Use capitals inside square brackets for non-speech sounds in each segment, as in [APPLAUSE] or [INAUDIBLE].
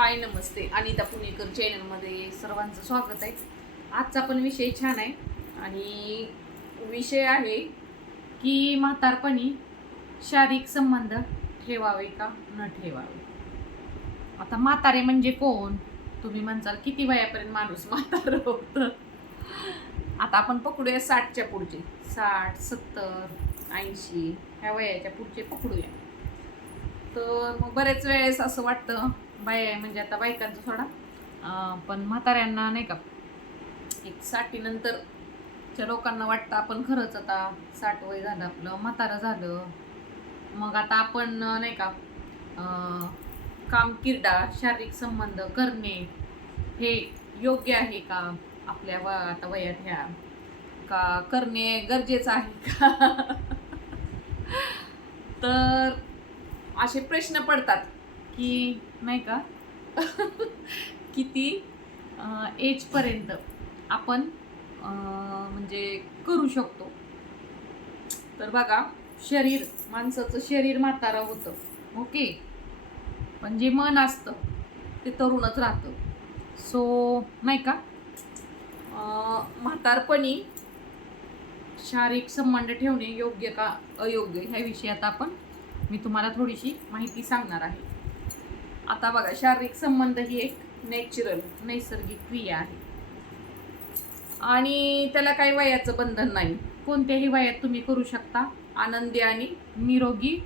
हाय नमस्ते. अनिता पुणेकर चॅनलमध्ये सर्वांचं स्वागत आहे. आजचा पण विषय छान आहे. आणि विषय आहे की म्हातारपणी शारीरिक संबंध ठेवावे का न ठेवावे? आता म्हातारे म्हणजे कोण? तुम्ही म्हणसाल किती वयापर्यंत माणूस म्हातार होतं? आता आपण पकडूया साठच्या पुढचे. साठ सत्तर ऐंशी ह्या वयाच्या पुढचे पकडूया. तर मग बरेच वेळेस असं वाटतं बाय म्हणजे आता बायकांचं सोडा. पण म्हाताऱ्यांना नाही का एक साठीनंतरच्या लोकांना वाटतं आपण खरंच आता साठ वय झालं आपलं म्हातारं झालं. मग आता आपण नाही का काम किरडा शारीरिक संबंध करणे हे योग्य आहे का आपल्या व आता वयात ह्या? का करणे गरजेचं आहे का? [LAUGHS] तर असे प्रश्न पडतात की नाही का? [LAUGHS] किती एजपर्यंत आपण म्हणजे करू शकतो. तर बघा शरीर माणसाचं शरीर म्हातारं होतं ओके? पण जे मन असतं ते तरुणच राहतं. सो नाही का? म्हातारपणी शारीरिक संबंध ठेवणे योग्य का अयोग्य? ह्या विषयात आपण मी तुम्हाला थोडीशी माहिती सांगणार आहे. आता बघा शारीरिक संबंध ही एक नॅचरल नैसर्गिक क्रिया आहे. आणि त्याला काही वयाचं बंधन नाही. कोणत्याही वयात तुम्ही करू शकता. आनंदी आणि निरोगी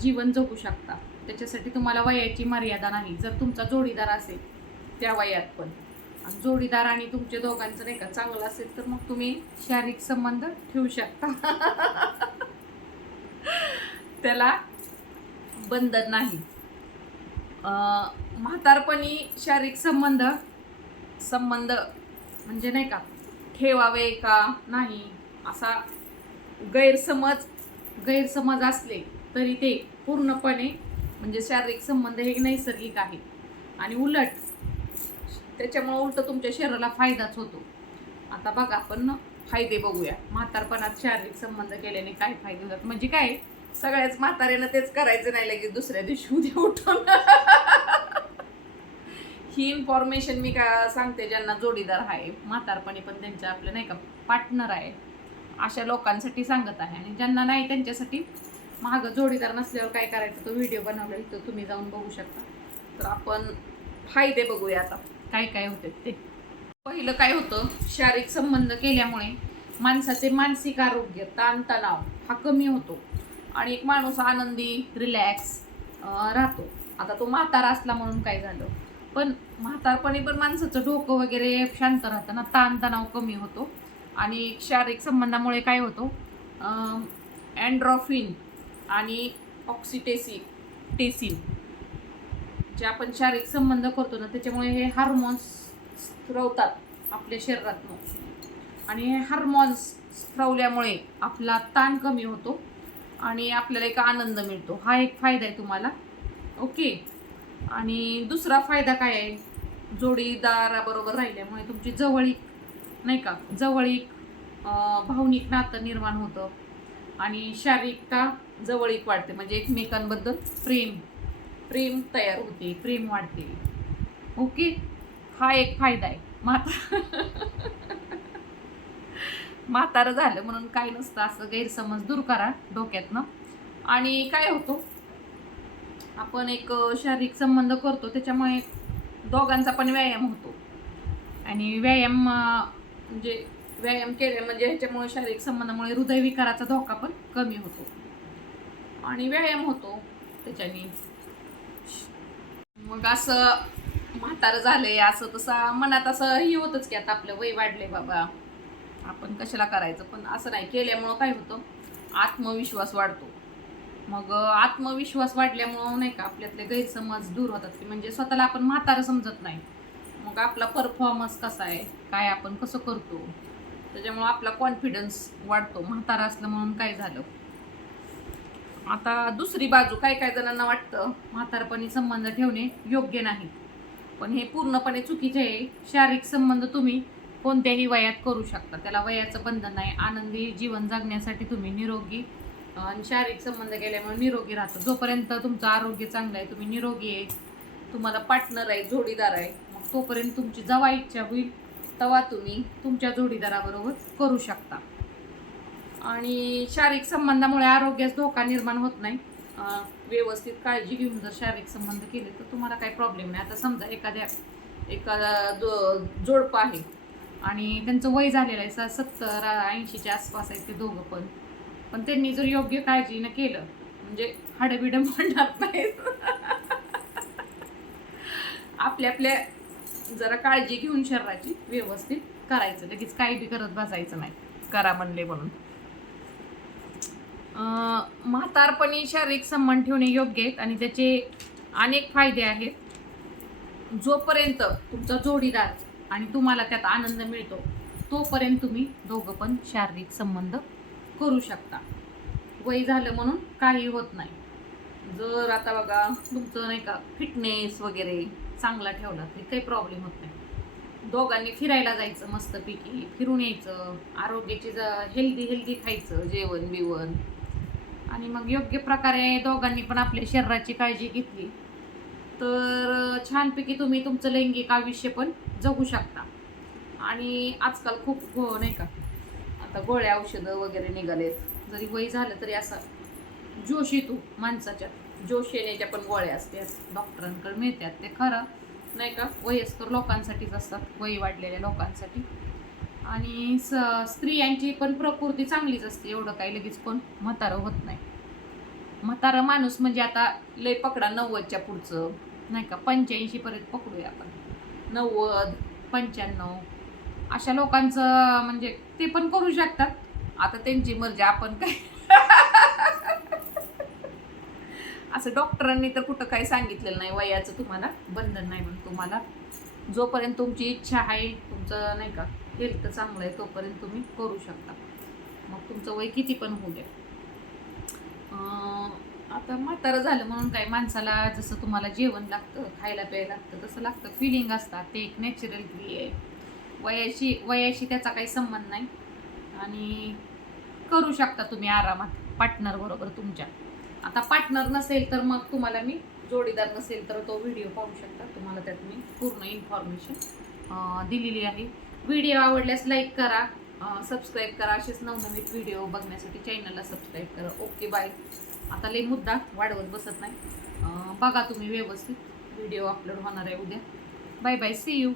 जीवन जगू शकता. त्याच्यासाठी तुम्हाला वयाची मर्यादा नाही. जर तुमचा जोडीदार असेल त्या वयात पण. आणि जोडीदार आणि तुमच्या दोघांचं नाही का चांगलं असेल तर मग तुम्ही शारीरिक संबंध ठेवू शकता. [LAUGHS] त्याला बंधन नाही. म्हातारपणी शारीरिक संबंध संबंध म्हणजे नाही का ठेवावे का नाही असा गैरसमज गैरसमज असले तरी ते पूर्णपणे म्हणजे शारीरिक संबंध हे नैसर्गिक आहे. आणि उलट त्याच्यामुळं उलट तुमच्या शरीराला फायदाच होतो. आता बघा आपण फायदे बघूया. म्हातारपणात शारीरिक संबंध केल्याने काय फायदे होतात? म्हणजे काय? सगळ्याच म्हाताऱ्यानं तेच करायचं नाही लगेच दुसऱ्या दिवशी उद्या उठून. ही इन्फॉर्मेशन मी का सांगते ज्यांना जोडीदार आहे म्हातारपणी पण त्यांच्या आपलं नाही का पार्टनर आहे अशा लोकांसाठी सांगत आहे. आणि ज्यांना नाही त्यांच्यासाठी महाग जोडीदार नसल्यावर काय करायचं? तो व्हिडिओ बनवलेला तो तुम्ही जाऊन बघू शकता. तर आपण फायदे बघूया आता. काय काय होते ते. पहिलं काय होतं? शारीरिक संबंध केल्यामुळे माणसाचे मानसिक आरोग्य ताणतणाव हा कमी होतो. आणि एक माणूस आनंदी रिलॅक्स राहतो. आता तो म्हातारा असला म्हणून काय झालं? पण म्हातारपणी पण माणसाचं डोकं वगैरे शांत राहतं ना ताणतणाव कमी होतो. आणि शारीरिक संबंधामुळे काय होतो? अँड्रॉफिन आणि ऑक्सिटेसी टेसिन जे आपण शारीरिक संबंध करतो ना त्याच्यामुळे हे हार्मोन्स स्त्रवतात आपल्या शरीरातनं. आणि हे हार्मोन्स स्त्रवल्यामुळे आपला ताण कमी होतो. आणि आपल्याला एक आनंद मिळतो. हा एक फायदा आहे तुम्हाला. ओके? आणि दुसरा फायदा काय आहे? जोडीदाराबरोबर राहिल्यामुळे तुमची जवळीक नाही का? जवळीक भावनिक नातं निर्माण होतं आणि शारीरिकता जवळीक वाढते. म्हणजे एकमेकांबद्दल प्रेम प्रेम तयार होते प्रेम वाढते. ओके? हा एक फायदा आहे. माता [LAUGHS] म्हातारं झालं म्हणून काही नसतं असं गैरसमज दूर करा डोक्यातनं. आणि काय होतो? आपण एक शारीरिक संबंध करतो त्याच्यामुळे दोघांचा पण व्यायाम होतो. आणि व्यायाम म्हणजे व्यायाम केले म्हणजे ह्याच्यामुळे शारीरिक संबंधामुळे हृदयविकाराचा धोका पण कमी होतो. आणि व्यायाम होतो त्याच्याने. मग असं म्हातारं झालंय असं तसं मनात असं हे होतंच की आता आपलं वय वाढलंय बाबा. आपण कशाला करायचं? पण असं नाही. केल्यामुळं काय होतं? आत्मविश्वास वाढतो. मग आत्मविश्वास वाढल्यामुळं नाही का आपल्यातले गैरसमज दूर होतात. की म्हणजे स्वतःला आपण म्हातारं समजत नाही. मग आपला परफॉर्मन्स कसा आहे? काय आपण कसं करतो? त्याच्यामुळं आपला कॉन्फिडन्स वाढतो. म्हातारा असलं म्हणून काय झालं? आता दुसरी बाजू काय काय जणांना वाटतं? म्हातारपणी संबंध ठेवणे योग्य नाही. पण हे पूर्णपणे चुकीचे आहे. शारीरिक संबंध तुम्ही कोणत्याही वयात करू शकता. त्याला वयाचं बंधन नाही. आनंदी जीवन जगण्यासाठी तुम्ही निरोगी आणि शारीरिक संबंध केल्यामुळे निरोगी राहतो. जोपर्यंत तुमचं आरोग्य चांगलं आहे तुम्ही निरोगी आहे तुम्हाला पार्टनर आहे जोडीदार आहे मग तोपर्यंत तुमची जेव्हा इच्छा होईल तेव्हा तुम्ही तुमच्या जोडीदाराबरोबर करू शकता. आणि शारीरिक संबंधामुळे आरोग्यास धोका निर्माण होत नाही. व्यवस्थित काळजी घेऊन जर शारीरिक संबंध केले तर तुम्हाला काही प्रॉब्लेम नाही. आता समजा एखाद्या एखादा जो जोडपं आहे. आणि त्यांचं वय झालेलं आहे स- सत्तर ऐंशीच्या आसपास आहेत ते दोघं पण. पण त्यांनी जर योग्य काळजीनं केलं म्हणजे हाडबिडं म्हणणार नाहीत. आपल्या आपल्या जरा काळजी घेऊन शरीराची व्यवस्थित करायचं लगेच काही बी करत बसायचं नाही. करा म्हणले म्हणून. म्हातारपणी शारीरिक संबंध ठेवणे योग्य आहेत आणि त्याचे अनेक फायदे आहेत. जोपर्यंत तुमचा जोडीदार आणि तुम्हाला त्यात आनंद मिळतो तोपर्यंत तुम्ही दोघं पण शारीरिक संबंध करू शकता. वय झालं म्हणून काही होत नाही. जर आता बघा तुमचं नाही का फिटनेस वगैरे चांगला ठेवला तरी काही प्रॉब्लेम होत नाही. दोघांनी फिरायला जायचं मस्तपैकी फिरून यायचं आरोग्याची हेल्दी हेल्दी खायचं जेवण बिवण. आणि मग योग्य प्रकारे दोघांनी पण आपल्या शरीराची काळजी घेतली. तर छानपैकी तुम्ही तुमचं लैंगिक आयुष्य पण जगू शकता. आणि आजकाल खूप गो नाही का आता गोळ्या औषधं वगैरे निघालेत जरी वय झालं तरी असा जोश येतो माणसाच्या. जोश येण्याच्या पण गोळ्या असतात डॉक्टरांकडे मिळतात. ते खरं नाही का वयस्कर लोकांसाठीच असतात वय वाढलेल्या लोकांसाठी. आणि स स्त्रियांची पण प्रकृती चांगलीच असते एवढं काही लगेच कोण म्हातारं होत नाही. म्हातारं माणूस म्हणजे आता लय पकडा नव्वदच्या पुढचं नाही का पंच्याऐंशी पर्यंत पकडूया आपण. नव्वद पंच्याण्णव अशा लोकांचं म्हणजे ते पण करू शकतात. आता त्यांची मर्जी आपण काय? असं डॉक्टरांनी तर कुठं काही सांगितलेलं नाही वयाचं तुम्हाला बंधन नाही म्हणून तुम्हाला. जोपर्यंत तुमची इच्छा आहे तुमचं नाही का हेल्थ चांगलं आहे तोपर्यंत तुम्ही करू शकता. मग तुमचं वय किती पण होऊ द्या आता म्हातारं झालं म्हणून काय माणसाला जसं तुम्हाला जेवण लागतं खायला प्यायला लागतं तसं लागतं. फिलिंग असतात. ते एक नॅचरल क्रिया आहे. वयाशी वयाशी त्याचा काही संबंध नाही. आणि करू शकता तुम्ही आरामात. पार्टनर बरोबर तुमच्या. आता पार्टनर नसेल तर मग तुम्हाला मी जोडीदार नसेल तर तो व्हिडिओ पाहू शकता. तुम्हाला त्यात मी पूर्ण इन्फॉर्मेशन दिलेली आहे. व्हिडिओ आवडल्यास लाईक करा. सबस्क्राईब करा. असेच नवनवीन व्हिडिओ बघण्यासाठी चॅनलला सबस्क्राईब करा. ओके बाय आता लई मुद्दा वाढवत बसत नाही. बघा तुम्ही व्यवस्थित. व्हिडिओ अपलोड होणार आहे उद्या. Bye bye C you